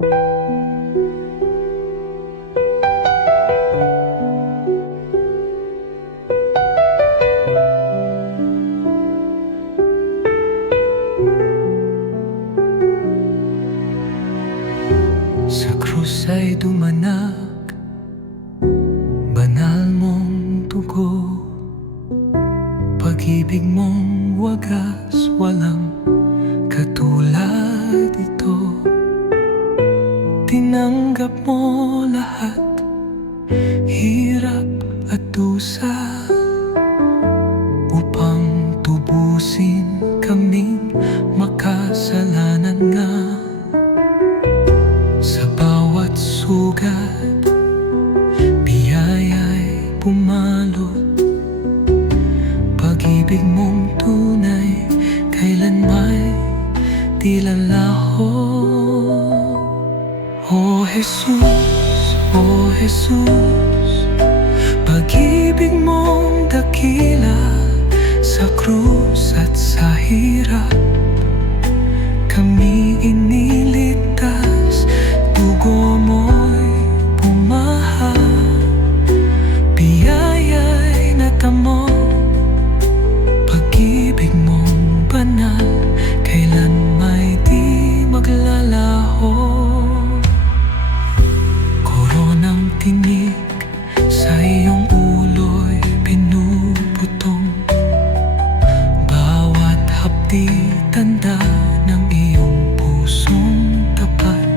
Sa krus ay dumanak, banal mong dugo, pag-ibig mong wagas, walang katulad ito. Tinanggap mo lahat, hirap at dusa, upang tubusin kaming makasalanan nga. Sa bawat sugat, biyaya'y pumalot, pag-ibig mong tunay, kailanmay di lalaho. O Jesus, O Jesus, pag-ibig mong dakila, sa krus at sa hirap kami iniligtas. Dugo mo'y pumaha, biyaya'y natamo, pag-ibig mong banal, kailanmay di maglalaho. Koronang tinig sa iyong ulo'y pinuputong, bawat hapdi tanda ng iyong pusong tapat.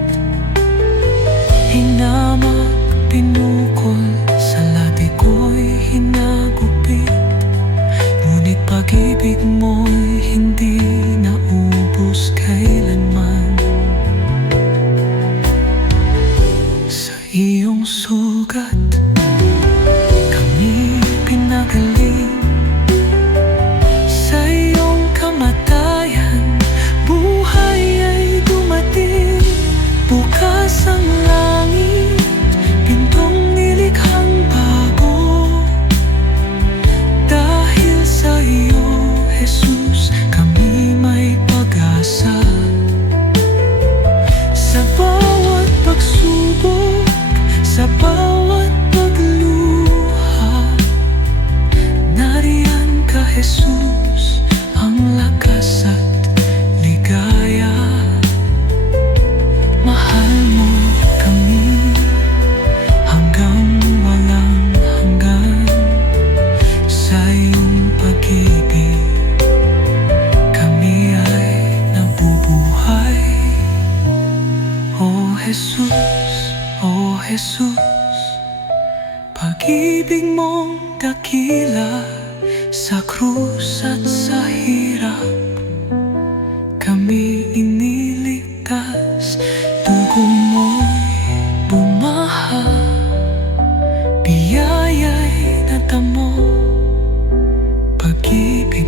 Hinamak, pinukol, sa labi ko'y hinagupit, ngunit pag-ibig mo'y hindi naubos kailanman. Sa iyong sugat kami pinagaling, sa iyong kamatayan buhay ay dumating. Bukas ang langit, pintong nilikhang bago, dahil sa iyo, Jesus, kami may pag-asa. Sa bawat pagsubok, sa bawat pagluha, nariyan ka, Jesus, ang lakas at ligaya. Mahal mo kami hanggang walang hanggan, sa iyong pag-ibig kami ay nabubuhay. O Jesus, O Jesus, pag-ibig mong dakila, sa krus at sa hirap kami iniligtas. Dugo mo'y bumaha, biyaya'y natamo, pag-ibig